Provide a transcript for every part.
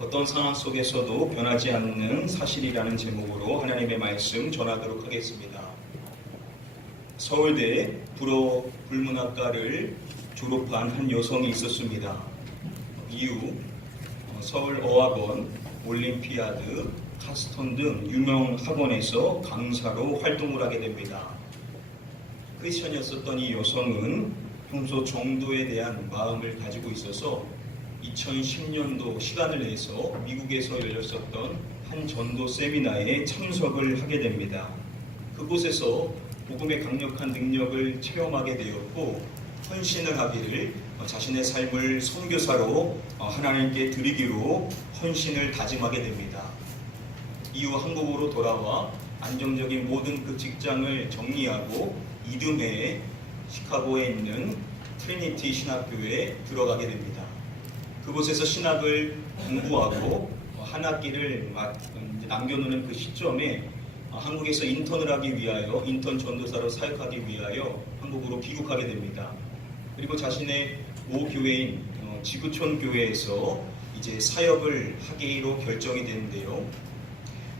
어떤 상황 속에서도 변하지 않는 사실이라는 제목으로 하나님의 말씀 전하도록 하겠습니다. 서울대 불어불문학과를 졸업한 한 여성이 있었습니다. 이후 서울어학원, 올림피아드, 카스톤 등 유명 학원에서 강사로 활동을 하게 됩니다. 크리스천이었었던 이 여성은 평소 정도에 대한 마음을 가지고 있어서 2010년도 시간을 내서 미국에서 열렸었던 한 전도 세미나에 참석을 하게 됩니다. 그곳에서 복음의 강력한 능력을 체험하게 되었고 헌신을 하기를 자신의 삶을 선교사로 하나님께 드리기로 헌신을 다짐하게 됩니다. 이후 한국으로 돌아와 안정적인 모든 그 직장을 정리하고 이듬해 시카고에 있는 트리니티 신학교에 들어가게 됩니다. 그곳에서 신학을 공부하고 한 학기를 남겨놓는 그 시점에 한국에서 인턴을 하기 위하여 인턴 전도사로 사역하기 위하여 한국으로 귀국하게 됩니다. 그리고 자신의 모교회인 지구촌 교회에서 이제 사역을 하기로 결정이 되는데요.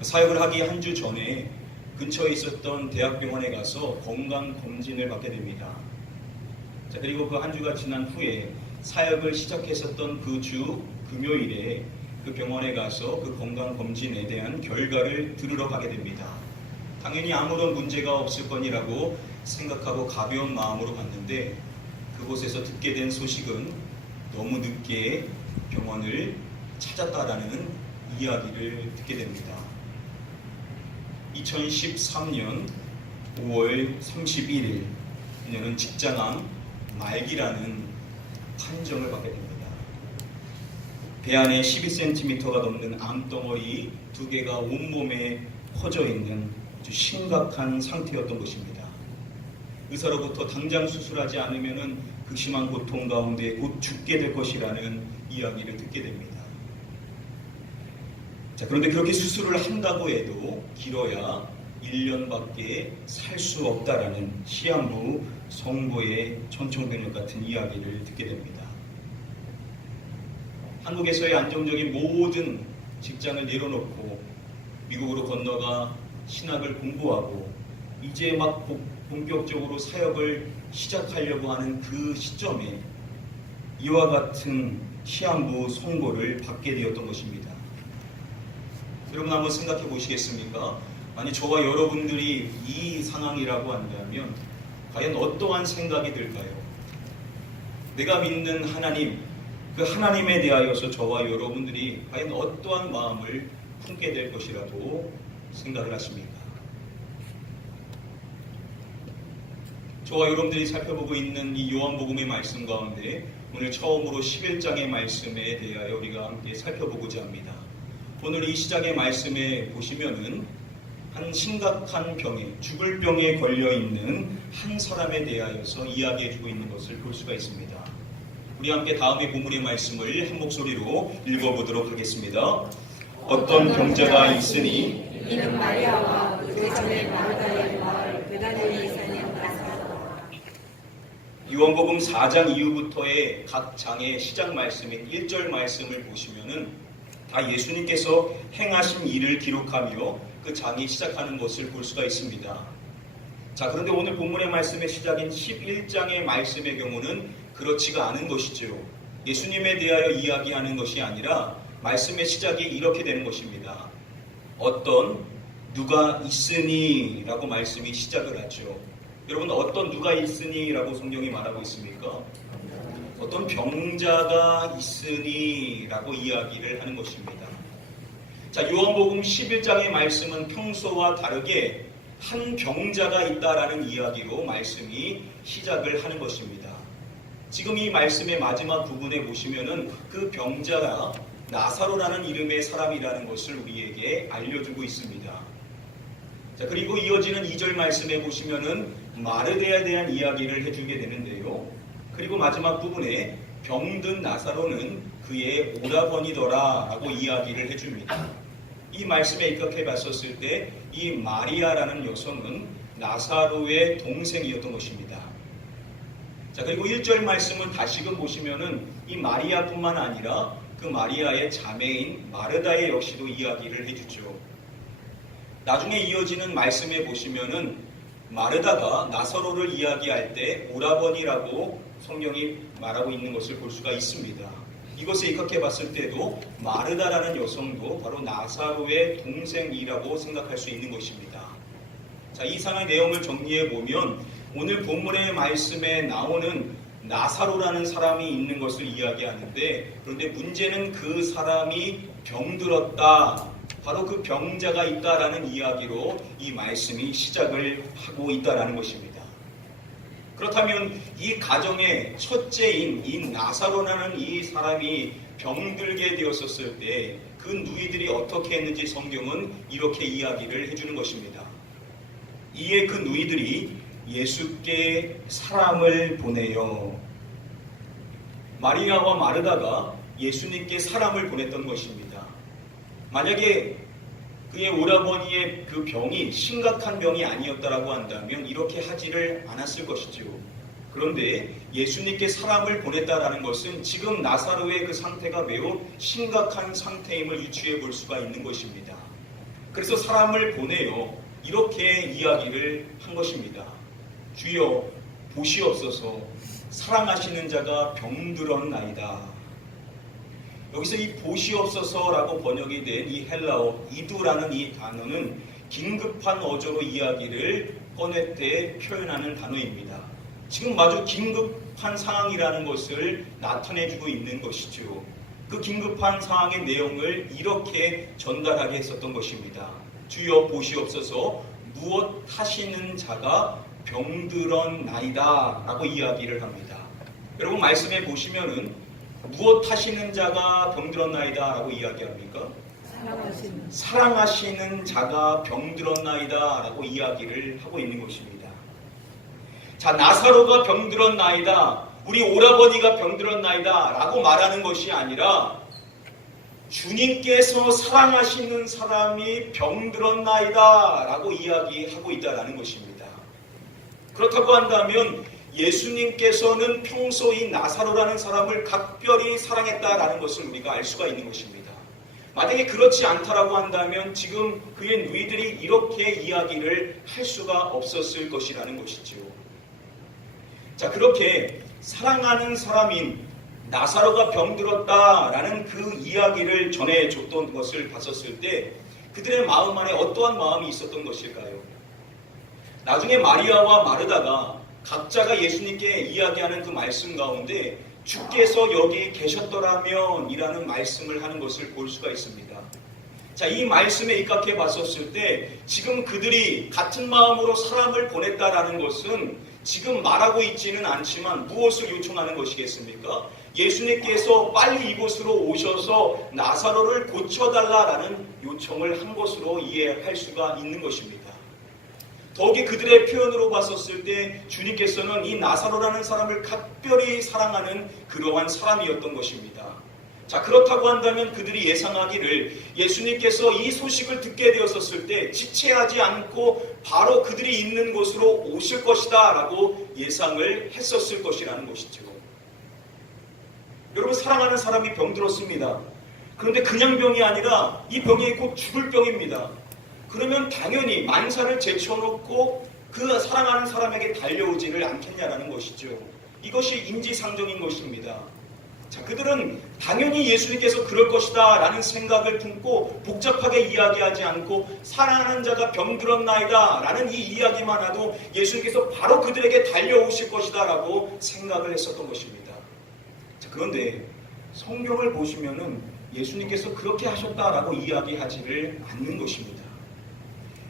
사역을 하기 한 주 전에 근처에 있었던 대학병원에 가서 건강검진을 받게 됩니다. 자, 그리고 그 한 주가 지난 후에 사역을 시작했었던 그 주 금요일에 그 병원에 가서 그 건강검진에 대한 결과를 들으러 가게 됩니다. 당연히 아무런 문제가 없을 거니라고 생각하고 가벼운 마음으로 갔는데 그곳에서 듣게 된 소식은 너무 늦게 병원을 찾았다라는 이야기를 듣게 됩니다. 2013년 5월 31일 그녀는 직장암 말기라는 판정을 받게 됩니다. 배 안에 12cm가 넘는 암덩어리 2개가 온몸에 퍼져 있는 아주 심각한 상태였던 것입니다. 의사로부터 당장 수술하지 않으면 극심한 고통 가운데 곧 죽게 될 것이라는 이야기를 듣게 됩니다. 자, 그런데 그렇게 수술을 한다고 해도 길어야 1년밖에 살 수 없다라는 시한부 성부의 천청병력 같은 이야기를 듣게 됩니다. 한국에서의 안정적인 모든 직장을 내려놓고 미국으로 건너가 신학을 공부하고 이제 막 본격적으로 사역을 시작하려고 하는 그 시점에 이와 같은 시한부 선고를 받게 되었던 것입니다. 여러분 한번 생각해 보시겠습니까? 만약 저와 여러분들이 이 상황이라고 한다면 과연 어떠한 생각이 들까요? 내가 믿는 하나님, 그 하나님에 대하여서 저와 여러분들이 과연 어떠한 마음을 품게 될 것이라고 생각을 하십니까? 저와 여러분들이 살펴보고 있는 이 요한복음의 말씀 가운데 오늘 처음으로 11장의 말씀에 대하여 우리가 함께 살펴보고자 합니다. 오늘 이 시작의 말씀에 보시면은 한 심각한 병에, 죽을 병에 걸려있는 한 사람에 대하여서 이야기해주고 있는 것을 볼 수가 있습니다. 우리 함께 다음의 본문의 말씀을 한 목소리로 읽어보도록 하겠습니다. 어떤 병자가 있으니 이는 마리아와 그 전에 마르다의 마을 베다니에 사는 나사로라. 요한복음 4장 이후부터의 각 장의 시작 말씀인 1절 말씀을 보시면은 다 예수님께서 행하신 일을 기록하며 그 장이 시작하는 것을 볼 수가 있습니다. 자, 그런데 오늘 본문의 말씀의 시작인 11장의 말씀의 경우는 그렇지가 않은 것이죠. 예수님에 대하여 이야기하는 것이 아니라 말씀의 시작이 이렇게 되는 것입니다. 어떤 누가 있으니 라고 말씀이 시작을 하죠. 여러분 어떤 누가 있으니 라고 성경이 말하고 있습니까? 어떤 병자가 있으니 라고 이야기를 하는 것입니다. 자, 요한복음 11장의 말씀은 평소와 다르게 한 병자가 있다라는 이야기로 말씀이 시작을 하는 것입니다. 지금 이 말씀의 마지막 부분에 보시면은 그 병자가 나사로라는 이름의 사람이라는 것을 우리에게 알려주고 있습니다. 자, 그리고 이어지는 2절 말씀에 보시면은 마르다에 대한 이야기를 해주게 되는데요. 그리고 마지막 부분에 병든 나사로는 그의 오라버니더라 라고 이야기를 해줍니다. 이 말씀에 입각해 봤었을 때 이 마리아라는 여성은 나사로의 동생이었던 것입니다. 자, 그리고 1절 말씀을 다시금 보시면은 이 마리아뿐만 아니라 그 마리아의 자매인 마르다의 역시도 이야기를 해주죠. 나중에 이어지는 말씀에 보시면은 마르다가 나사로를 이야기할 때 오라버니라고 성경이 말하고 있는 것을 볼 수가 있습니다. 이것을 입각해 봤을 때도 마르다라는 여성도 바로 나사로의 동생이라고 생각할 수 있는 것입니다. 자, 이상의 내용을 정리해 보면 오늘 본문의 말씀에 나오는 나사로라는 사람이 있는 것을 이야기하는데, 그런데 문제는 그 사람이 병들었다, 바로 그 병자가 있다라는 이야기로 이 말씀이 시작을 하고 있다라는 것입니다. 그렇다면 이 가정의 첫째인 이 나사로라는 이 사람이 병들게 되었었을 때 그 누이들이 어떻게 했는지 성경은 이렇게 이야기를 해주는 것입니다. 이에 그 누이들이 예수께 사람을 보내요. 마리아와 마르다가 예수님께 사람을 보냈던 것입니다. 만약에 그의 오라버니의 그 병이 심각한 병이 아니었다라고 한다면 이렇게 하지를 않았을 것이죠. 그런데 예수님께 사람을 보냈다라는 것은 지금 나사로의 그 상태가 매우 심각한 상태임을 유추해 볼 수가 있는 것입니다. 그래서 사람을 보내요. 이렇게 이야기를 한 것입니다. 주여 보시옵소서, 사랑하시는 자가 병들었나이다. 여기서 이 보시옵소서라고 번역이 된 이 헬라어 이두라는 이 단어는 긴급한 어조로 이야기를 꺼낼 때 표현하는 단어입니다. 지금 아주 긴급한 상황이라는 것을 나타내주고 있는 것이죠. 그 긴급한 상황의 내용을 이렇게 전달하게 했었던 것입니다. 주여 보시옵소서, 무엇 하시는 자가 병들었나이다 라고 이야기를 합니다. 여러분 말씀에 보시면은 무엇 하시는 자가 병들었나이다 라고 이야기합니까? 사랑하시는 자가 병들었나이다 라고 이야기를 하고 있는 것입니다. 자, 나사로가 병들었나이다, 우리 오라버니가 병들었나이다 라고 말하는 것이 아니라 주님께서 사랑하시는 사람이 병들었나이다 라고 이야기하고 있다는 것입니다. 그렇다고 한다면 예수님께서는 평소 이 나사로라는 사람을 각별히 사랑했다라는 것을 우리가 알 수가 있는 것입니다. 만약에 그렇지 않다라고 한다면 지금 그의 누이들이 이렇게 이야기를 할 수가 없었을 것이라는 것이죠. 자, 그렇게 사랑하는 사람인 나사로가 병들었다라는 그 이야기를 전해줬던 것을 봤었을 때 그들의 마음 안에 어떠한 마음이 있었던 것일까요? 나중에 마리아와 마르다가 각자가 예수님께 이야기하는 그 말씀 가운데 주께서 여기 계셨더라면 이라는 말씀을 하는 것을 볼 수가 있습니다. 자, 이 말씀에 입각해 봤었을 때 지금 그들이 같은 마음으로 사람을 보냈다라는 것은 지금 말하고 있지는 않지만 무엇을 요청하는 것이겠습니까? 예수님께서 빨리 이곳으로 오셔서 나사로를 고쳐달라라는 요청을 한 것으로 이해할 수가 있는 것입니다. 더욱이 그들의 표현으로 봤었을 때 주님께서는 이 나사로라는 사람을 각별히 사랑하는 그러한 사람이었던 것입니다. 자, 그렇다고 한다면 그들이 예상하기를 예수님께서 이 소식을 듣게 되었었을 때 지체하지 않고 바로 그들이 있는 곳으로 오실 것이다 라고 예상을 했었을 것이라는 것이죠. 여러분, 사랑하는 사람이 병들었습니다. 그런데 그냥 병이 아니라 이 병이 곧 죽을 병입니다. 그러면 당연히 만사를 제쳐놓고 그 사랑하는 사람에게 달려오지를 않겠냐라는 것이죠. 이것이 인지상정인 것입니다. 자, 그들은 당연히 예수님께서 그럴 것이다 라는 생각을 품고 복잡하게 이야기하지 않고 사랑하는 자가 병들었나이다 라는 이 이야기만 해도 예수님께서 바로 그들에게 달려오실 것이다 라고 생각을 했었던 것입니다. 자, 그런데 성경을 보시면은 예수님께서 그렇게 하셨다라고 이야기하지를 않는 것입니다.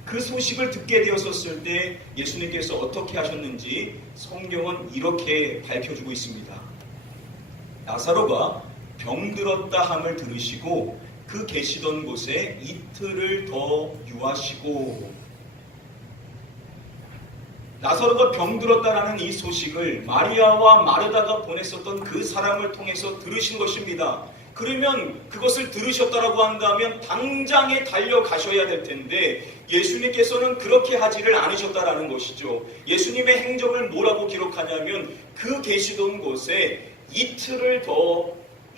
그 소식을 듣게 되었었을 때 예수님께서 어떻게 하셨는지 성경은 이렇게 밝혀주고 있습니다. 나사로가 병들었다 함을 들으시고 그 계시던 곳에 이틀을 더 유하시고, 나사로가 병들었다라는 이 소식을 마리아와 마르다가 보냈었던 그 사람을 통해서 들으신 것입니다. 그러면 그것을 들으셨다라고 한다면 당장에 달려가셔야 될 텐데 예수님께서는 그렇게 하지를 않으셨다라는 것이죠. 예수님의 행적을 뭐라고 기록하냐면 그 계시던 곳에 이틀을 더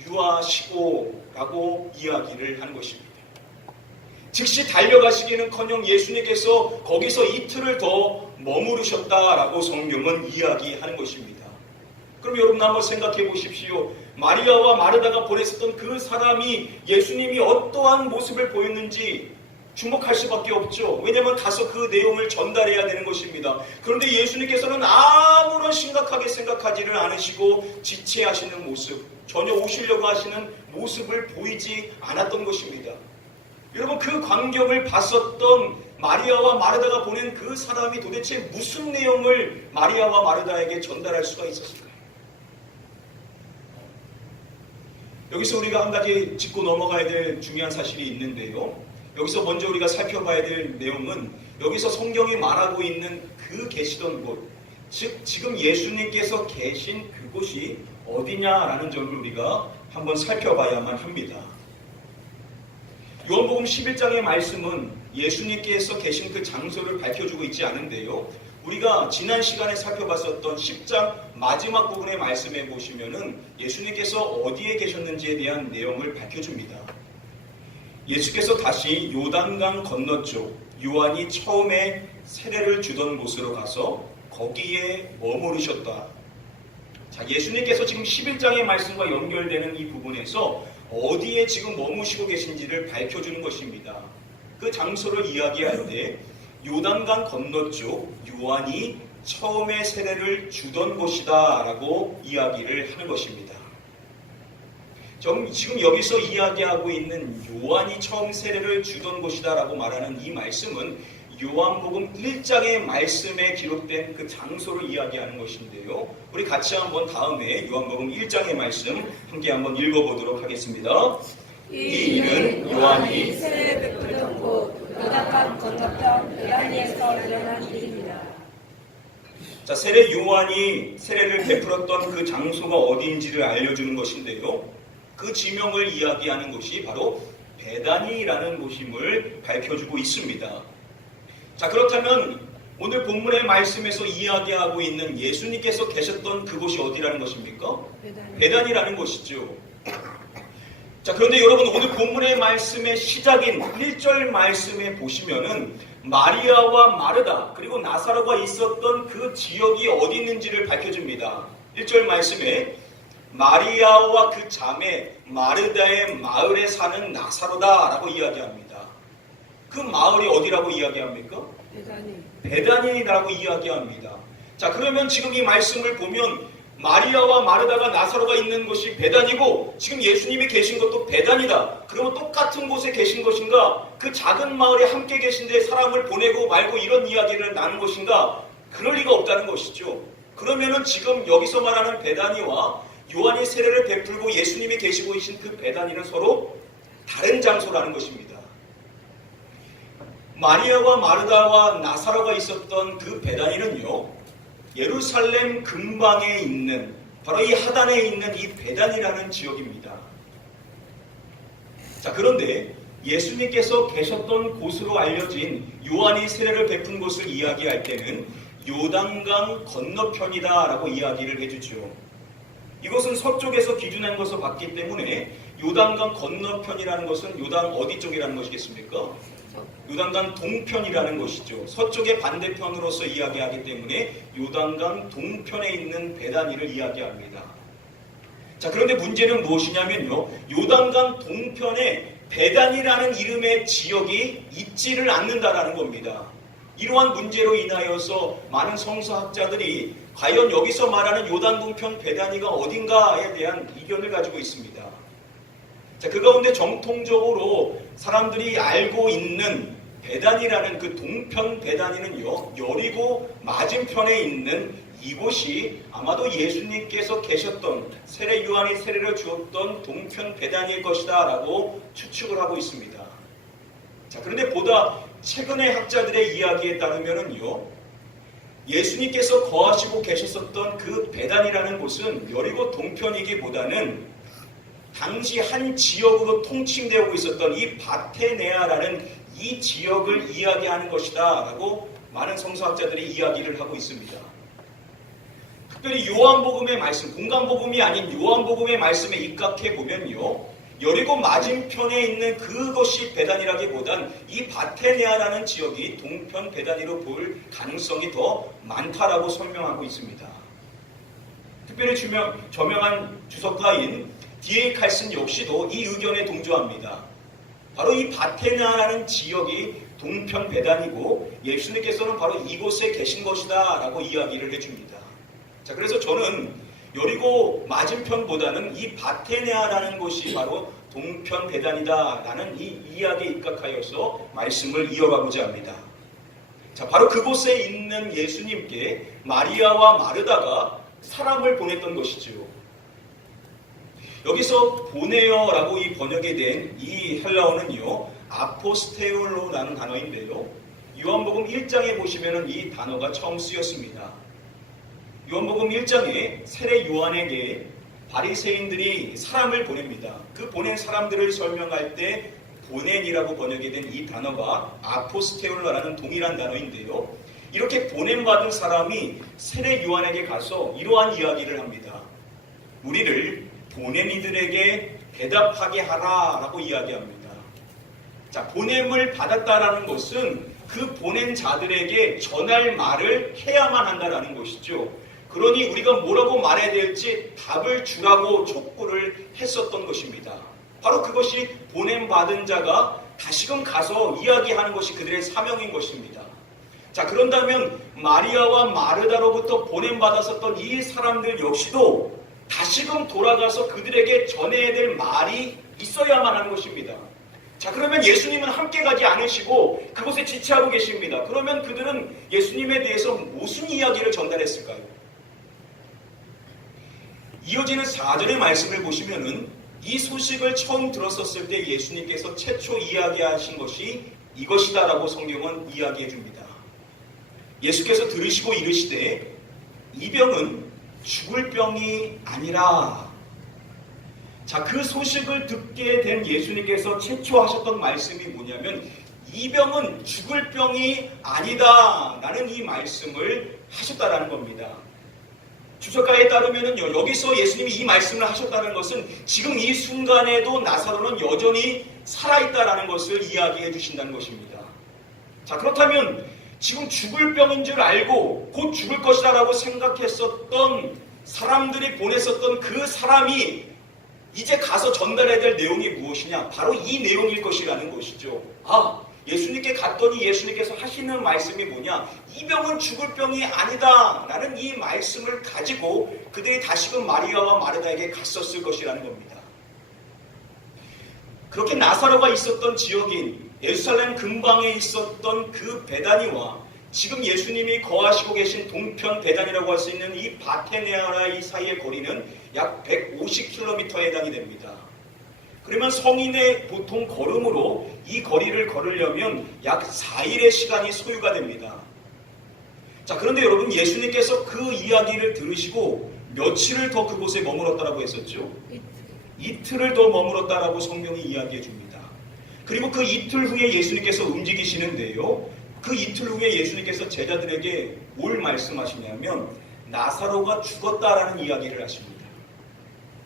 유하시고라고 이야기를 하는 것입니다. 즉시 달려가시기는커녕 예수님께서 거기서 이틀을 더 머무르셨다라고 성경은 이야기하는 것입니다. 그럼 여러분 한번 생각해 보십시오. 마리아와 마르다가 보냈었던 그 사람이 예수님이 어떠한 모습을 보였는지 주목할 수밖에 없죠. 왜냐하면 가서 그 내용을 전달해야 되는 것입니다. 그런데 예수님께서는 아무런 심각하게 생각하지를 않으시고 지체하시는 모습, 전혀 오시려고 하시는 모습을 보이지 않았던 것입니다. 여러분, 그 광경을 봤었던 마리아와 마르다가 보낸 그 사람이 도대체 무슨 내용을 마리아와 마르다에게 전달할 수가 있었을까요? 여기서 우리가 한 가지 짚고 넘어가야 될 중요한 사실이 있는데요. 여기서 먼저 우리가 살펴봐야 될 내용은 여기서 성경이 말하고 있는 그 계시던 곳, 즉 지금 예수님께서 계신 그곳이 어디냐라는 점을 우리가 한번 살펴봐야만 합니다. 요한복음 11장의 말씀은 예수님께서 계신 그 장소를 밝혀주고 있지 않은데요. 우리가 지난 시간에 살펴봤었던 10장 마지막 부분의 말씀에 보시면은 예수님께서 어디에 계셨는지에 대한 내용을 밝혀줍니다. 예수께서 다시 요단강 건너쪽 요한이 처음에 세례를 주던 곳으로 가서 거기에 머무르셨다. 자, 예수님께서 지금 11장의 말씀과 연결되는 이 부분에서 어디에 지금 머무시고 계신지를 밝혀주는 것입니다. 그 장소를 이야기할 때 요단강 건너쪽 요한이 처음에 세례를 주던 곳이다 라고 이야기를 하는 것입니다. 지금 여기서 이야기하고 있는 요한이 처음 세례를 주던 곳이다 라고 말하는 이 말씀은 요한복음 1장의 말씀에 기록된 그 장소를 이야기하는 것인데요. 우리 같이 한번 다음에 요한복음 1장의 말씀 함께 한번 읽어보도록 하겠습니다. 이 일은 요한이 세례 베풀던 곳 요단강 건너편 베다니에서 일어난 일입니다. 자, 세례 요한이 세례를 베풀었던 그 장소가 어디인지를 알려주는 것인데요. 그 지명을 이야기하는 것이 바로 베다니라는 곳임을 밝혀주고 있습니다. 자, 그렇다면 오늘 본문의 말씀에서 이야기하고 있는 예수님께서 계셨던 그곳이 어디라는 것입니까? 베다니라는 곳이죠. 자, 그런데 여러분 오늘 본문의 말씀의 시작인 1절 말씀에 보시면은 마리아와 마르다 그리고 나사로가 있었던 그 지역이 어디 있는지를 밝혀줍니다. 1절 말씀에 마리아와 그 자매 마르다의 마을에 사는 나사로다라고 이야기합니다. 그 마을이 어디라고 이야기합니까? 베다니라고 이야기합니다. 자, 그러면 지금 이 말씀을 보면 마리아와 마르다가 나사로가 있는 곳이 베다니고 지금 예수님이 계신 것도 베다니다. 그러면 똑같은 곳에 계신 것인가? 그 작은 마을에 함께 계신데 사람을 보내고 말고 이런 이야기를 나눈 것인가? 그럴 리가 없다는 것이죠. 그러면은 지금 여기서 말하는 베다니와 요한이 세례를 베풀고 예수님이 계시고 계신 그 베다니는 서로 다른 장소라는 것입니다. 마리아와 마르다와 나사로가 있었던 그 베다니는요, 예루살렘 근방에 있는 바로 이 하단에 있는 이 베다니라는 지역입니다. 자, 그런데 예수님께서 계셨던 곳으로 알려진 요한이 세례를 베푼 곳을 이야기할 때는 요단강 건너편이다라고 이야기를 해주죠. 이것은 서쪽에서 기준한 것으로 봤기 때문에 요단강 건너편이라는 것은 요단 어디 쪽이라는 것이겠습니까? 요단강 동편이라는 것이죠. 서쪽의 반대편으로서 이야기하기 때문에 요단강 동편에 있는 베다니를 이야기합니다. 자, 그런데 문제는 무엇이냐면요. 요단강 동편에 베다니라는 이름의 지역이 있지를 않는다라는 겁니다. 이러한 문제로 인하여서 많은 성서학자들이 과연 여기서 말하는 요단 동편 베다니가 어딘가에 대한 이견을 가지고 있습니다. 자, 그 가운데 정통적으로 사람들이 알고 있는 베다니라는 그 동편 베다니는요, 여리고 맞은편에 있는 이곳이 아마도 예수님께서 계셨던 세례 요한이 세례를 주었던 동편 베다니일 것이다 라고 추측을 하고 있습니다. 자, 그런데 보다 최근의 학자들의 이야기에 따르면은요, 예수님께서 거하시고 계셨었던 그 베다니라는 곳은 여리고 동편이기보다는 당시 한 지역으로 통칭되고 있었던 이 바테네아라는 이 지역을 이야기하는 것이다 라고 많은 성서학자들이 이야기를 하고 있습니다. 특별히 요한복음의 말씀, 공간복음이 아닌 요한복음의 말씀에 입각해 보면요, 여리고 맞은편에 있는 그것이 베단이라기보단 이 바테네아라는 지역이 동편 베단이로 볼 가능성이 더 많다라고 설명하고 있습니다. 특별히 저명한 주석가인 D.A. 칼슨 역시도 이 의견에 동조합니다. 바로 이 바테네아라는 지역이 동편 베단이고 예수님께서는 바로 이곳에 계신 것이다 라고 이야기를 해줍니다. 자, 그래서 저는 여리고 맞은편보다는 이 바테네아라는 곳이 바로 동편 베단이다 라는 이 이야기에 입각하여서 말씀을 이어가고자 합니다. 자, 바로 그곳에 있는 예수님께 마리아와 마르다가 사람을 보냈던 것이죠. 여기서 보내어라고 이 번역이 된 이 헬라어는요, 아포스테올로라는 단어인데요, 요한복음 1장에 보시면 이 단어가 처음 쓰였습니다. 요한복음 1장에 세례 요한에게 바리새인들이 사람을 보냅니다. 그 보낸 사람들을 설명할 때 보낸이라고 번역이 된 이 단어가 아포스테올로라는 동일한 단어인데요, 이렇게 보냄받은 사람이 세례 요한에게 가서 이러한 이야기를 합니다. 우리를 보낸 이들에게 대답하게 하라라고 이야기합니다. 자, 보냄을 받았다라는 것은 그 보낸 자들에게 전할 말을 해야만 한다라는 것이죠. 그러니 우리가 뭐라고 말해야 될지 답을 주라고 촉구를 했었던 것입니다. 바로 그것이 보냄받은 자가 다시금 가서 이야기하는 것이 그들의 사명인 것입니다. 자, 그런다면 마리아와 마르다로부터 보냄받았었던 이 사람들 역시도 다시금 돌아가서 그들에게 전해야 될 말이 있어야만 하는 것입니다. 자, 그러면 예수님은 함께 가지 않으시고 그곳에 지체하고 계십니다. 그러면 그들은 예수님에 대해서 무슨 이야기를 전달했을까요? 이어지는 4절의 말씀을 보시면은 이 소식을 처음 들었었을 때 예수님께서 최초 이야기하신 것이 이것이다라고 성경은 이야기해 줍니다. 예수께서 들으시고 이르시되 이 병은 죽을 병이 아니라. 자, 그 소식을 듣게 된 예수님께서 최초 하셨던 말씀이 뭐냐면 이 병은 죽을 병이 아니다 라는 이 말씀을 하셨다라는 겁니다. 주석가에 따르면은요, 여기서 예수님이 이 말씀을 하셨다는 것은 지금 이 순간에도 나사로는 여전히 살아있다라는 것을 이야기해 주신다는 것입니다. 자, 그렇다면 지금 죽을 병인 줄 알고 곧 죽을 것이다 라고 생각했었던 사람들이 보냈었던 그 사람이 이제 가서 전달해야 될 내용이 무엇이냐? 바로 이 내용일 것이라는 것이죠. 아, 예수님께 갔더니 예수님께서 하시는 말씀이 뭐냐? 이 병은 죽을 병이 아니다 라는 이 말씀을 가지고 그들이 다시금 마리아와 마르다에게 갔었을 것이라는 겁니다. 그렇게 나사로가 있었던 지역인 예루살렘 근방에 있었던 그 베다니와 지금 예수님이 거하시고 계신 동편 베단이라고 할 수 있는 이 바테네아라 이 사이의 거리는 약 150km에 해당이 됩니다. 그러면 성인의 보통 걸음으로 이 거리를 걸으려면 약 4일의 시간이 소요가 됩니다. 자, 그런데 여러분, 예수님께서 그 이야기를 들으시고 며칠을 더 그곳에 머물렀다라고 했었죠? 이틀을 더 머물렀다라고 성경이 이야기해 줍니다. 그리고 그 이틀 후에 예수님께서 움직이시는데요, 그 이틀 후에 예수님께서 제자들에게 뭘 말씀하시냐면 나사로가 죽었다라는 이야기를 하십니다.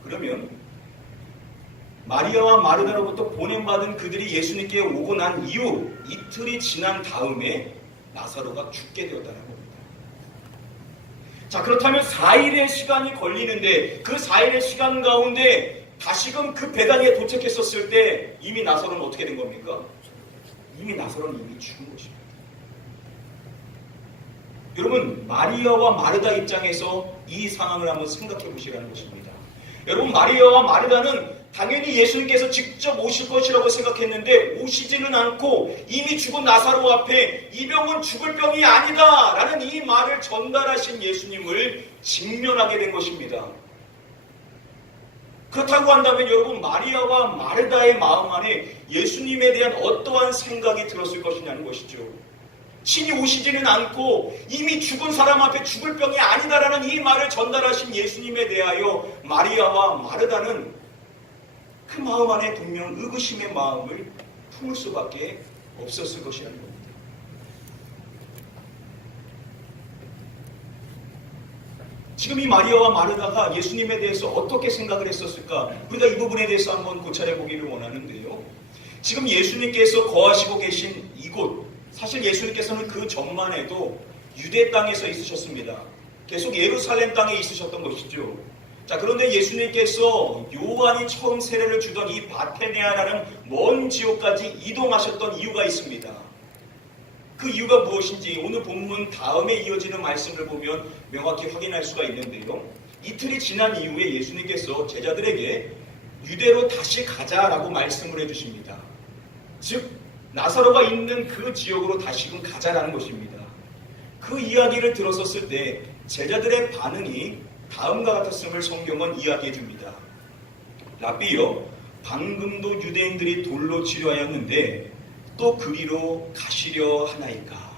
그러면 마리아와 마르다로부터 보냄받은 그들이 예수님께 오고 난 이후 이틀이 지난 다음에 나사로가 죽게 되었다는 겁니다. 자, 그렇다면 4일의 시간이 걸리는데 그 4일의 시간 가운데 다시금 그 베다니에 도착했었을 때 이미 나사로는 어떻게 된 겁니까? 이미 나사로는 이미 죽은 것입니다. 여러분, 마리아와 마르다 입장에서 이 상황을 한번 생각해 보시라는 것입니다. 여러분, 마리아와 마르다는 당연히 예수님께서 직접 오실 것이라고 생각했는데 오시지는 않고 이미 죽은 나사로 앞에 이 병은 죽을 병이 아니다 라는 이 말을 전달하신 예수님을 직면하게 된 것입니다. 그렇다고 한다면 여러분, 마리아와 마르다의 마음 안에 예수님에 대한 어떠한 생각이 들었을 것이냐는 것이죠. 친히 오시지는 않고 이미 죽은 사람 앞에 죽을 병이 아니다라는 이 말을 전달하신 예수님에 대하여 마리아와 마르다는 그 마음 안에 분명 의구심의 마음을 품을 수밖에 없었을 것이라는 겁니다. 지금 이 마리아와 마르다가 예수님에 대해서 어떻게 생각을 했었을까? 우리가 이 부분에 대해서 한번 고찰해 보기를 원하는데요. 지금 예수님께서 거하시고 계신 이곳, 사실 예수님께서는 그 전만 해도 유대 땅에서 있으셨습니다. 계속 예루살렘 땅에 있으셨던 것이죠. 자, 그런데 예수님께서 요한이 처음 세례를 주던 이 바테네아라는 먼 지역까지 이동하셨던 이유가 있습니다. 그 이유가 무엇인지 오늘 본문 다음에 이어지는 말씀을 보면 명확히 확인할 수가 있는데요. 이틀이 지난 이후에 예수님께서 제자들에게 유대로 다시 가자라고 말씀을 해주십니다. 즉 나사로가 있는 그 지역으로 다시금 가자라는 것입니다. 그 이야기를 들었었을 때 제자들의 반응이 다음과 같았음을 성경은 이야기해 줍니다. 라비여, 방금도 유대인들이 돌로 치려하였는데 또 그리로 가시려 하나이까.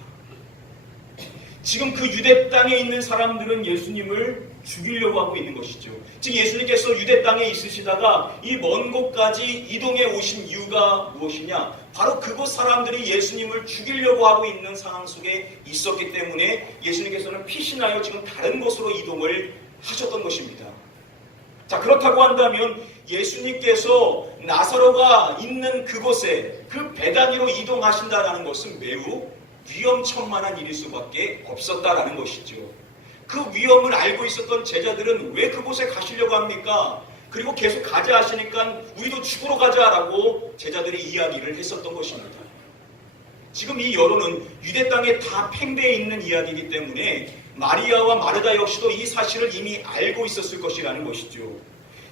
지금 그 유대 땅에 있는 사람들은 예수님을 죽이려고 하고 있는 것이죠. 즉 예수님께서 유대 땅에 있으시다가 이 먼 곳까지 이동해 오신 이유가 무엇이냐? 바로 그곳 사람들이 예수님을 죽이려고 하고 있는 상황 속에 있었기 때문에 예수님께서는 피신하여 지금 다른 곳으로 이동을 하셨던 것입니다. 자, 그렇다고 한다면 예수님께서 나사로가 있는 그곳에 그 베다니로 이동하신다라는 것은 매우 위험천만한 일일 수밖에 없었다라는 것이죠. 그 위험을 알고 있었던 제자들은 왜 그곳에 가시려고 합니까? 그리고 계속 가자 하시니까 우리도 죽으러 가자라고 제자들이 이야기를 했었던 것입니다. 지금 이 여론은 유대 땅에 다 팽배해 있는 이야기이기 때문에 마리아와 마르다 역시도 이 사실을 이미 알고 있었을 것이라는 것이죠.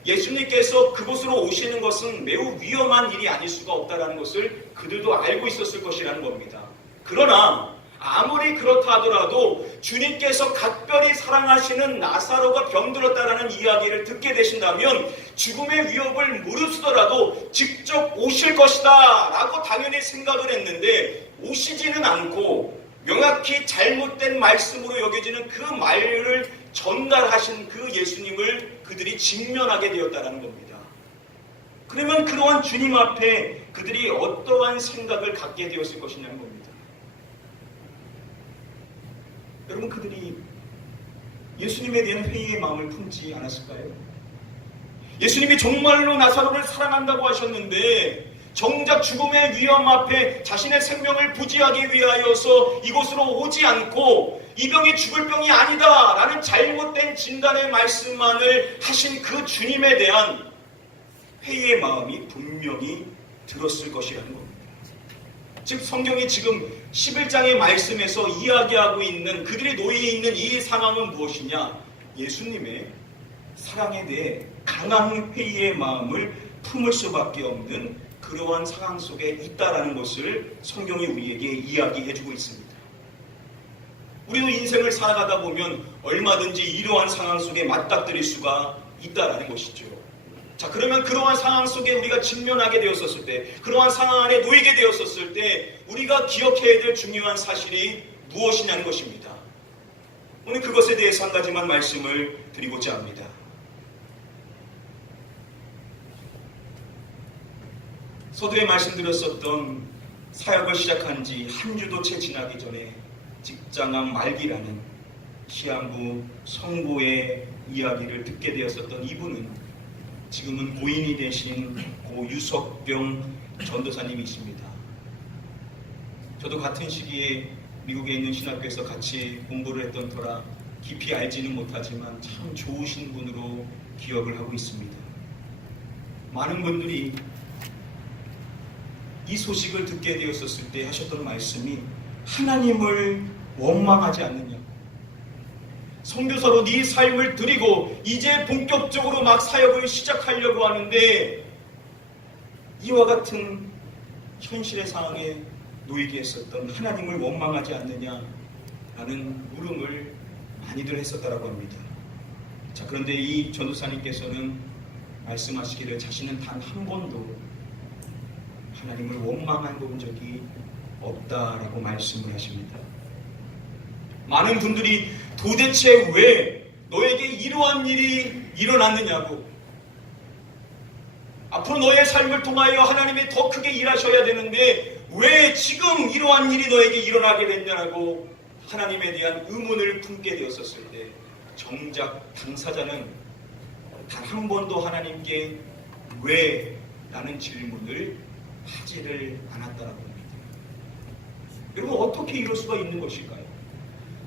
예수님께서 그곳으로 오시는 것은 매우 위험한 일이 아닐 수가 없다는 것을 그들도 알고 있었을 것이라는 겁니다. 그러나 아무리 그렇다 하더라도 주님께서 각별히 사랑하시는 나사로가 병들었다라는 이야기를 듣게 되신다면 죽음의 위협을 무릅쓰더라도 직접 오실 것이다 라고 당연히 생각을 했는데 오시지는 않고 명확히 잘못된 말씀으로 여겨지는 그 말을 전달하신 그 예수님을 그들이 직면하게 되었다는 겁니다. 그러면 그러한 주님 앞에 그들이 어떠한 생각을 갖게 되었을 것이냐는 겁니다. 여러분, 그들이 예수님에 대한 회의의 마음을 품지 않았을까요? 예수님이 정말로 나사로를 사랑한다고 하셨는데 정작 죽음의 위험 앞에 자신의 생명을 부지하기 위하여서 이곳으로 오지 않고 이 병이 죽을 병이 아니다 라는 잘못된 진단의 말씀만을 하신 그 주님에 대한 회의의 마음이 분명히 들었을 것이라는 겁니다. 즉 성경이 지금 11장의 말씀에서 이야기하고 있는 그들이 놓여 있는 이 상황은 무엇이냐? 예수님의 사랑에 대해 강한 회의의 마음을 품을 수밖에 없는 그러한 상황 속에 있다라는 것을 성경이 우리에게 이야기해주고 있습니다. 우리도 인생을 살아가다 보면 얼마든지 이러한 상황 속에 맞닥뜨릴 수가 있다라는 것이죠. 자, 그러면 그러한 상황 속에 우리가 직면하게 되었었을 때, 그러한 상황 안에 놓이게 되었었을 때 우리가 기억해야 될 중요한 사실이 무엇이냐는 것입니다. 오늘 그것에 대해서 한 가지만 말씀을 드리고자 합니다. 서두에 말씀드렸었던 사역을 시작한 지 한 주도 채 지나기 전에 직장암 말기라는 시한부 성부의 이야기를 듣게 되었었던 이분은 지금은 고인이 되신 고 유석병 전도사님이십니다. 저도 같은 시기에 미국에 있는 신학교에서 같이 공부를 했던 터라 깊이 알지는 못하지만 참 좋으신 분으로 기억을 하고 있습니다. 많은 분들이 이 소식을 듣게 되었었을 때 하셨던 말씀이 하나님을 원망하지 않느냐, 선교사로 네 삶을 드리고 이제 본격적으로 막 사역을 시작하려고 하는데 이와 같은 현실의 상황에 놓이게 했었던 하나님을 원망하지 않느냐라는 물음을 많이들 했었다라고 합니다. 자, 그런데 이 전도사님께서는 말씀하시기를 자신은 단 한 번도 하나님을 원망한 본 적이 없다라고 말씀을 하십니다. 많은 분들이 도대체 왜 너에게 이러한 일이 일어났느냐고, 앞으로 너의 삶을 통하여 하나님이 더 크게 일하셔야 되는데 왜 지금 이러한 일이 너에게 일어나게 됐냐고 하나님에 대한 의문을 품게 되었었을 때 정작 당사자는 단 한 번도 하나님께 왜? 라는 질문을 하지를 않았다라고 합니다. 여러분, 어떻게 이럴 수가 있는 것일까요?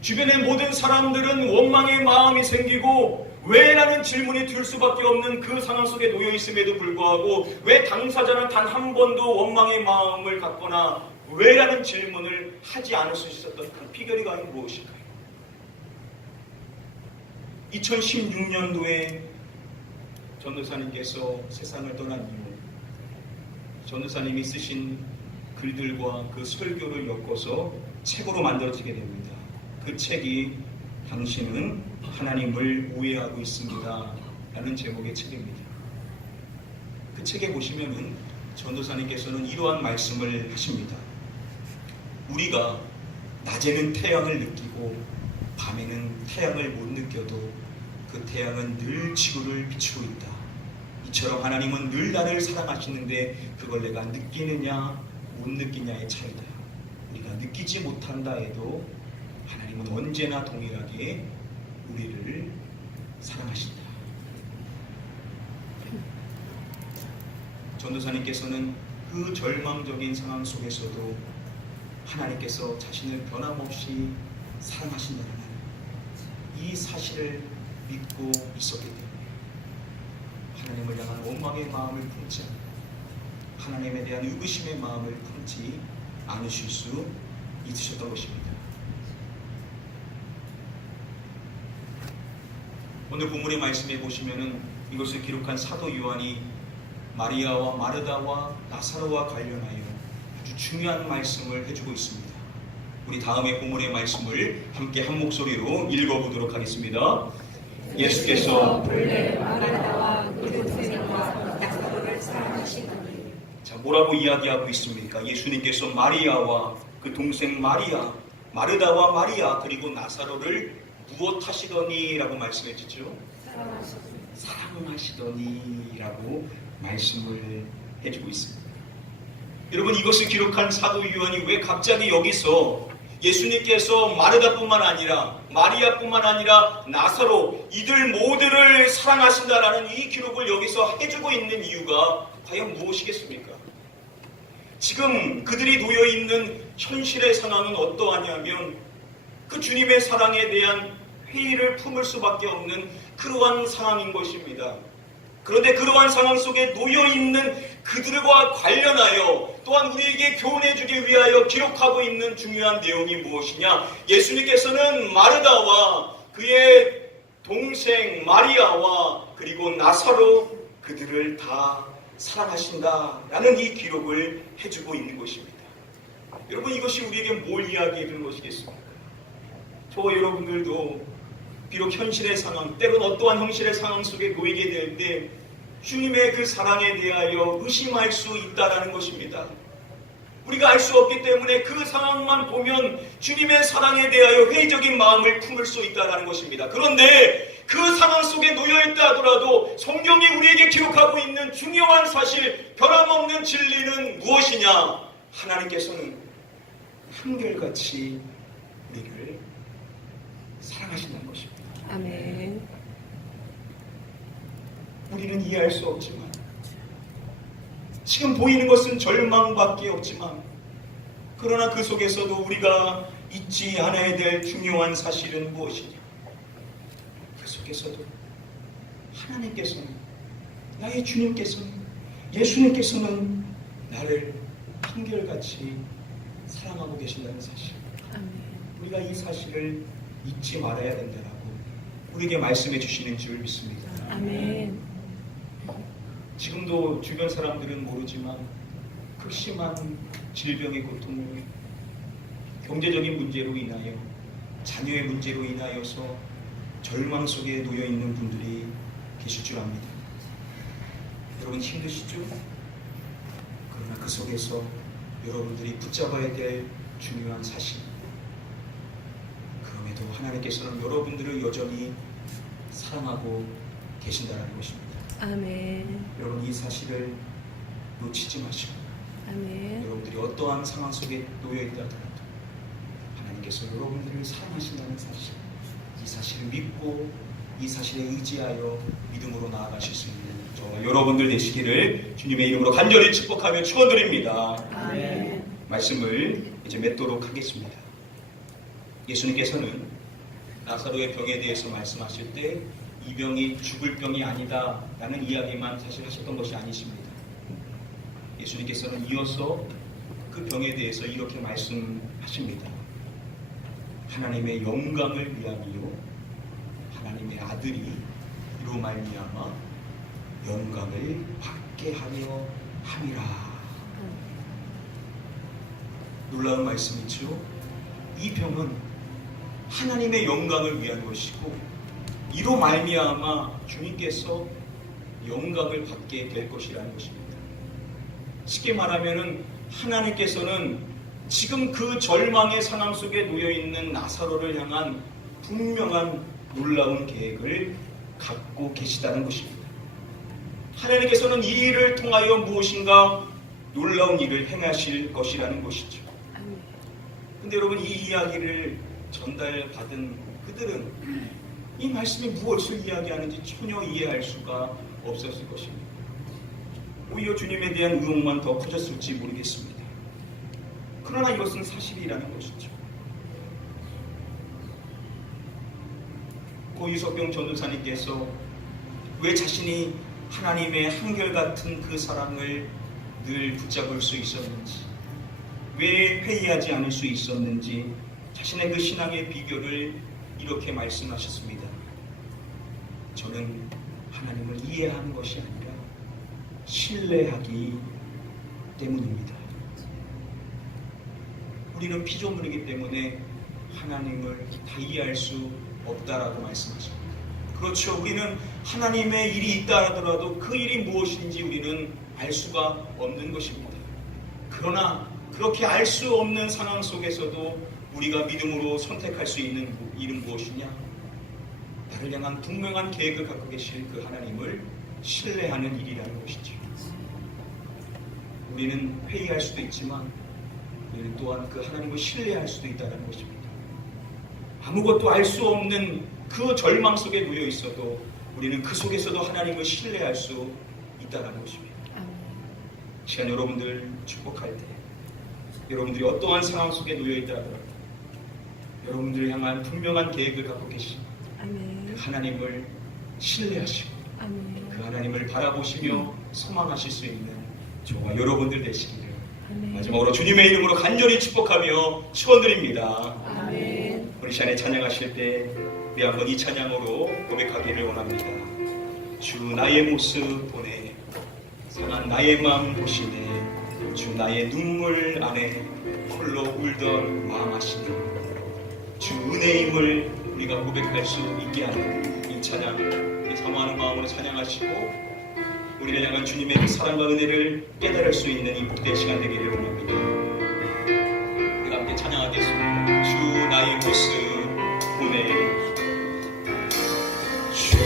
주변의 모든 사람들은 원망의 마음이 생기고 왜? 라는 질문이 들 수밖에 없는 그 상황 속에 놓여 있음에도 불구하고 왜 당사자는 단 한 번도 원망의 마음을 갖거나 왜? 라는 질문을 하지 않을 수 있었던 그 비결이 과연 무엇일까요? 2016년도에 전도사님께서 세상을 떠난 이후 전도사님이 쓰신 글들과 그 설교를 엮어서 책으로 만들어지게 됩니다. 그 책이 당신은 하나님을 오해하고 있습니다 라는 제목의 책입니다. 그 책에 보시면은 전도사님께서는 이러한 말씀을 하십니다. 우리가 낮에는 태양을 느끼고 밤에는 태양을 못 느껴도 그 태양은 늘 지구를 비추고 있다. 이처럼 하나님은 늘 나를 사랑하시는데 그걸 내가 느끼느냐 못 느끼냐의 차이다. 우리가 느끼지 못한다 해도 하나님은 언제나 동일하게 우리를 사랑하신다. 전도사님께서는 그 절망적인 상황 속에서도 하나님께서 자신을 변함없이 사랑하신다는 이 사실을 믿고 있었기 때문에 하나님을 향한 원망의 마음을 품지 않고 하나님에 대한 의구심의 마음을 품지 않으실 수 있으셨던 것입니다. 오늘 본문의 말씀에 보시면은 이것을 기록한 사도 요한이 마리아와 마르다와 나사로와 관련하여 아주 중요한 말씀을 해주고 있습니다. 우리 다음에 본문의 말씀을 함께 한 목소리로 읽어보도록 하겠습니다. 예수께서 본래 마르다와 그 동생과 나사로를 사랑하시더니. 자, 뭐라고 이야기하고 있습니까? 예수님께서 마리아와 그 동생 마리아, 마르다와 마리아 그리고 나사로를 무엇하시더니 라고 말씀해 주죠. 사랑하시더니 라고 말씀을 해주고 있습니다. 여러분, 이것을 기록한 사도 요한이 왜 갑자기 여기서 예수님께서 마르다뿐만 아니라 마리아뿐만 아니라 나사로 이들 모두를 사랑하신다라는 이 기록을 여기서 해주고 있는 이유가 과연 무엇이겠습니까? 지금 그들이 놓여있는 현실의 상황은 어떠하냐면 그 주님의 사랑에 대한 회의를 품을 수밖에 없는 그러한 상황인 것입니다. 그런데 그러한 상황 속에 놓여있는 그들과 관련하여 또한 우리에게 교훈해주기 위하여 기록하고 있는 중요한 내용이 무엇이냐? 예수님께서는 마르다와 그의 동생 마리아와 그리고 나사로 그들을 다 사랑하신다라는 이 기록을 해주고 있는 것입니다. 여러분, 이것이 우리에게 뭘 이야기해 주는 것이겠습니까? 저와 여러분들도 비록 현실의 상황, 때론 어떠한 현실의 상황 속에 놓이게 될 때 주님의 그 사랑에 대하여 의심할 수 있다는 것입니다. 우리가 알 수 없기 때문에 그 상황만 보면 주님의 사랑에 대하여 회의적인 마음을 품을 수 있다는 것입니다. 그런데 그 상황 속에 놓여있다 하더라도 성경이 우리에게 기록하고 있는 중요한 사실, 변함없는 진리는 무엇이냐? 하나님께서는 한결같이 우리를 사랑하신다는 것입니다. 아멘. 우리는 이해할 수 없지만 지금 보이는 것은 절망밖에 없지만 그러나 그 속에서도 우리가 잊지 않아야 될 중요한 사실은 무엇이냐? 그 속에서도 하나님께서는, 나의 주님께서는, 예수님께서는 나를 한결같이 사랑하고 계신다는 사실, 아멘. 우리가 이 사실을 잊지 말아야 된다라고 우리에게 말씀해 주시는 줄 믿습니다. 아멘. 지금도 주변 사람들은 모르지만 극심한 질병의 고통을, 경제적인 문제로 인하여, 자녀의 문제로 인하여서 절망 속에 놓여 있는 분들이 계실 줄 압니다. 여러분, 힘드시죠? 그러나 그 속에서 여러분들이 붙잡아야 될 중요한 사실, 그럼에도 하나님께서는 여러분들을 여전히 사랑하고 계신다는 것입니다. 아멘. 여러분, 이 사실을 놓치지 마시고 아멘. 여러분들이 어떠한 상황 속에 놓여 있다 하더라도 하나님께서 여러분들을 사랑하신다는 사실, 이 사실을 믿고 이 사실에 의지하여 믿음으로 나아가실 수 있는 저와 여러분들 되시기를 주님의 이름으로 간절히 축복하며 축원드립니다. 아멘. 말씀을 이제 맺도록 하겠습니다. 예수님께서는 나사로의 병에 대해서 말씀하실 때 이 병이 죽을 병이 아니다 라는 이야기만 사실 하셨던 것이 아니십니다. 예수님께서는 이어서 그 병에 대해서 이렇게 말씀하십니다. 하나님의 영광을 위함이요 하나님의 아들이 이로 말미암아 영광을 받게 하려 함이라. 놀라운 말씀이죠. 이 병은 하나님의 영광을 위한 것이고 이로 말미암아 주님께서 영광을 받게 될 것이라는 것입니다. 쉽게 말하면은 하나님께서는 지금 그 절망의 상황 속에 놓여있는 나사로를 향한 분명한 놀라운 계획을 갖고 계시다는 것입니다. 하나님께서는 이 일을 통하여 무엇인가 놀라운 일을 행하실 것이라는 것이죠. 근데 여러분, 이 이야기를 전달받은 그들은 이 말씀이 무엇을 이야기하는지 전혀 이해할 수가 없었을 것입니다. 오히려 주님에 대한 의혹만 더 커졌을지 모르겠습니다. 그러나 이것은 사실이라는 것이죠. 고 유석병 전도사님께서 왜 자신이 하나님의 한결같은 그 사랑을 늘 붙잡을 수 있었는지, 왜 회의하지 않을 수 있었는지 자신의 그 신앙의 비결을 이렇게 말씀하셨습니다. 저는 하나님을 이해하는 것이 아니라 신뢰하기 때문입니다. 우리는 피조물이기 때문에 하나님을 다 이해할 수 없다라고 말씀하십니다. 그렇죠. 우리는 하나님의 일이 있다 하더라도 그 일이 무엇인지 우리는 알 수가 없는 것입니다. 그러나 그렇게 알 수 없는 상황 속에서도 우리가 믿음으로 선택할 수 있는 일은 무엇이냐? 나를 향한 분명한 계획을 갖고 계실 그 하나님을 신뢰하는 일이라는 것이죠. 우리는 회의할 수도 있지만 우리는 또한 그 하나님을 신뢰할 수도 있다는 것입니다. 아무것도 알 수 없는 그 절망 속에 놓여 있어도 우리는 그 속에서도 하나님을 신뢰할 수 있다는 것입니다. 시간 여러분들 축복할 때 여러분들이 어떠한 상황 속에 놓여 있다 하더라도 여러분들을 향한 분명한 계획을 갖고 계신 그 하나님을 신뢰하시고 그 하나님을 바라보시며 소망하실 수 있는 저와 여러분들 되시기를 마지막으로 주님의 이름으로 간절히 축복하며 축원드립니다. 아멘. 우리 시간에 찬양하실 때 우리 한번 이 찬양으로 고백하기를 원합니다. 주 나의 모습 보내 상한 나의 마음 보시네 주 나의 눈물 안에 홀로 울던 마음 아시네. 주 은혜임을 우리가 고백할 수 있게 하는 이 찬양, 우리 사모하는 마음으로 찬양하시고 우리를 향한 주님의 그 사랑과 은혜를 깨달을 수 있는 이 복된 시간 되기를 원합니다. 우리가 함께 찬양하겠습니다. 주 나의 모습 보내 주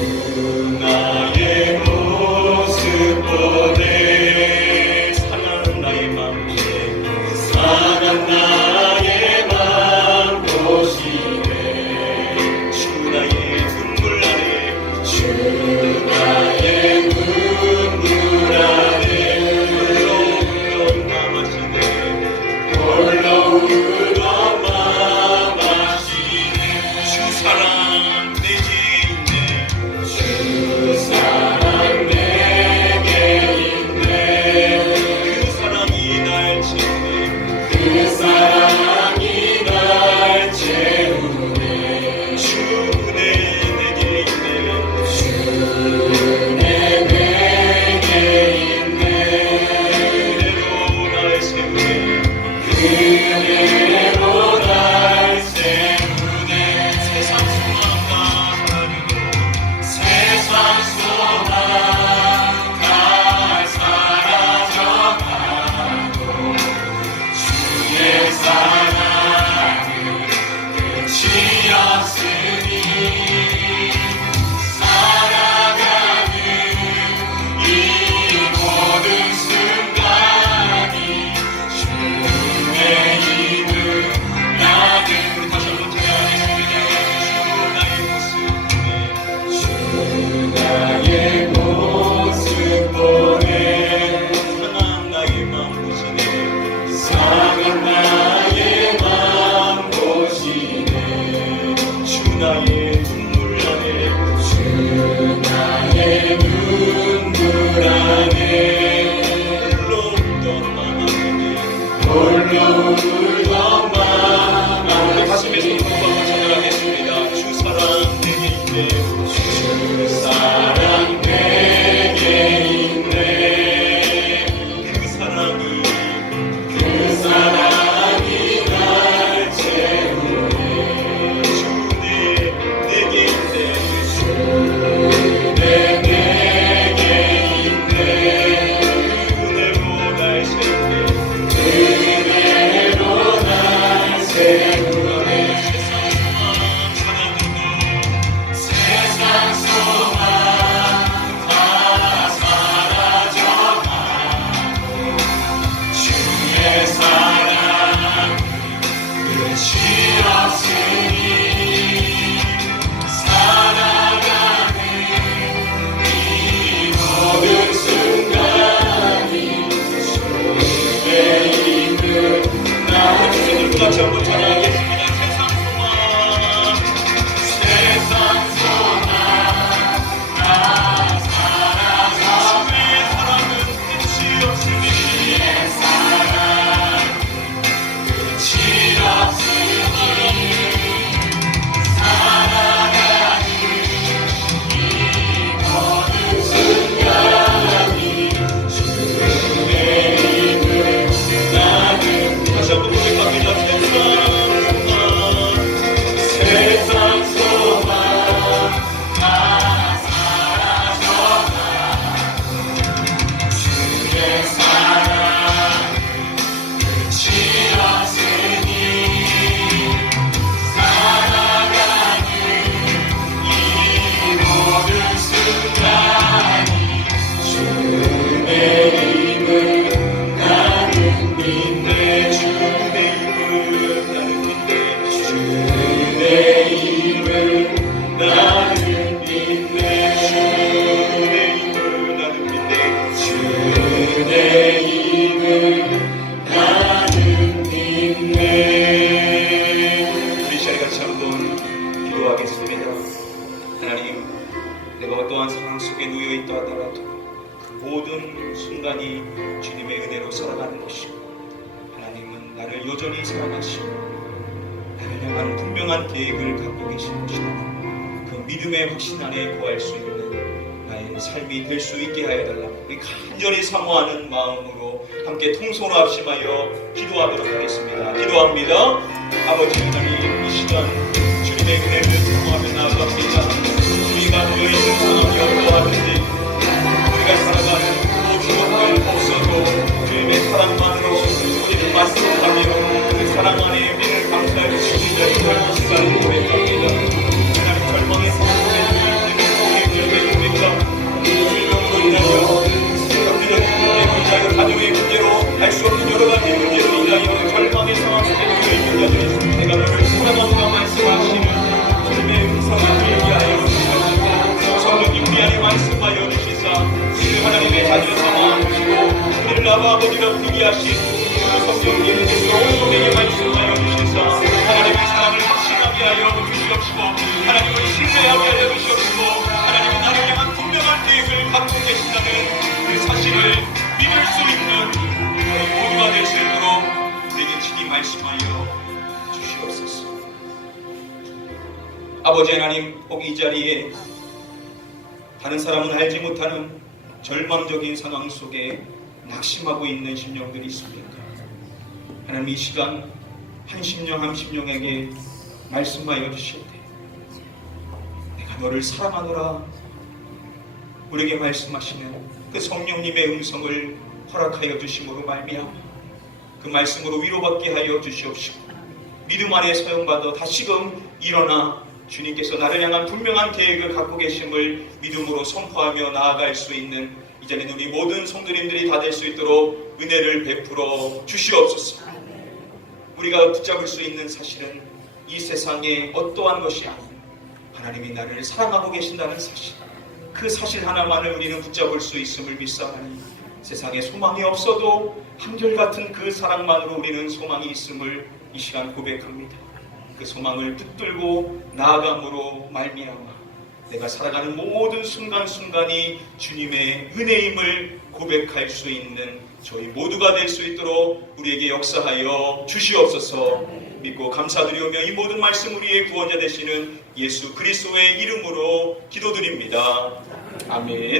나의 모습 보내 상한 나의 마음 보시네 상한 나의 마음 보시네 주 나의 눈물 안에 주 나의 눈물 안에 홀로 울던 마음 하시네 홀로 울던 마음 하시네 주 사랑 내게 있네 주 사랑 내게 있네 그 사랑이 날 채우네 그 사랑이 날 채우네 주 은혜 내게 있네 주 은혜 내게 있네 은혜로 날 세우네 은혜로 날 세우네 세상 소망 다 사라져도 세상 소망 다 사라져가도 우리 가슴에서 한번 찬양하겠습니다. 주 사랑 내게 있네. 주 사랑 내게 있네. 그 사랑이 날 채우네. 주 내게 있네. 주 내게 있네. 그 은혜로 날 세우네. 같이 한번 찬양하겠습니다. 세상 소망 나 살아서 주의 사랑은 끝이 없으니 주의 사랑 끝이 없으니 살아가는 이 모든 순간이 주의 힘을 나는 다시 한번 고백합니다. 세상 소망 다 사라져가 주의 사랑 끝이 없으니 살아가는 이 모든 순간이 주의 힘을 나는 믿네. 주의 힘을 나는 믿네. 주의 힘을 나는 믿네. 주의 힘을 나는 믿네. 주의 힘을 나는 믿네. 우리 시간에 같이 한번 기도하겠습니다. 하나님, 내가 어떠한 상황 속에 놓여 있다 하더라도 그 모든 순간이 주님의 은혜로 살아가는 것이고, 하나님은 나를 여전히 사랑하시고 나를 향한 분명한 계획을 갖고 계신 것이다. 그 믿음의 확신 안에 거할 수 있는 나의 삶이 될 수 있게 하여 달라고 우리 간절히 사모하는 마음으로 함께 통성으로 합심하여 기도하도록 하겠습니다. 기도합니다. 아버지 하나님, 이 시간 주님의 은혜를 사모하며 나아갑니다. 우리가 놓여있는 상황이 어떠하든지 우리가 살아가는 모든 것들 없어도 주님의 사랑만으로 우리를 말씀하며 그 사랑 안에 우리를 감사할 수 있는 이런 시간을 고백합니다. 하나님, 절망의 상황에 놓여있는 우리가 질병으로 인하여 경제적인 문제로 가정의 문제로 할 수 없는 여러 가지 문제로 인하여 절망의 상황 속에 놓여있는 자들이 있습니다. 내가 너를 사랑한다 말씀하시는 주님의 음성을 얘기하여 주시옵소서. 성령님 우리 안에 말씀하여 주시사 우리를 하나님의 자녀 삼아 주시고 우리를 아바 아버지라 부르게 하신 성령님께서 온종에게 말씀하여 주시사 하나님의 사랑을 확신하게 하여 주시옵시고 하나님을 신뢰하게 하여 주시옵시고 하나님은 나를 향한 분명한 계획을 갖고 계신다는 그 사실을 믿을 수 있는 우리 모두가 될 수 있도록 우리에게 친히 말씀하여 주시옵소서. 아버지 하나님, 혹 이 자리에 다른 사람은 알지 못하는 절망적인 상황 속에 낙심하고 있는 심령들이 있습니까? 하나님, 이 시간 한 심령 한 심령에게 말씀하여 주실 때 내가 너를 사랑하노라 우리에게 말씀하시는 그 성령님의 음성을 허락하여 주심으로 말미암아 그 말씀으로 위로받게 하여 주시옵시고 믿음 안에 사용받아 다시금 일어나 주님께서 나를 향한 분명한 계획을 갖고 계심을 믿음으로 선포하며 나아갈 수 있는 이 자리에 우리 모든 성도님들이 다 될 수 있도록 은혜를 베풀어 주시옵소서. 우리가 붙잡을 수 있는 사실은 이 세상에 어떠한 것이 아닌 하나님이 나를 사랑하고 계신다는 사실, 그 사실 하나만을 우리는 붙잡을 수 있음을 믿사오니 세상에 소망이 없어도 한결같은 그 사랑만으로 우리는 소망이 있음을 이 시간 고백합니다. 그 소망을 붙들고 나아감으로 말미암아 내가 살아가는 모든 순간순간이 주님의 은혜임을 고백할 수 있는 저희 모두가 될 수 있도록 우리에게 역사하여 주시옵소서. 믿고 감사드리오며 이 모든 말씀 우리의 구원자 되시는 예수 그리스도의 이름으로 기도드립니다. 아멘.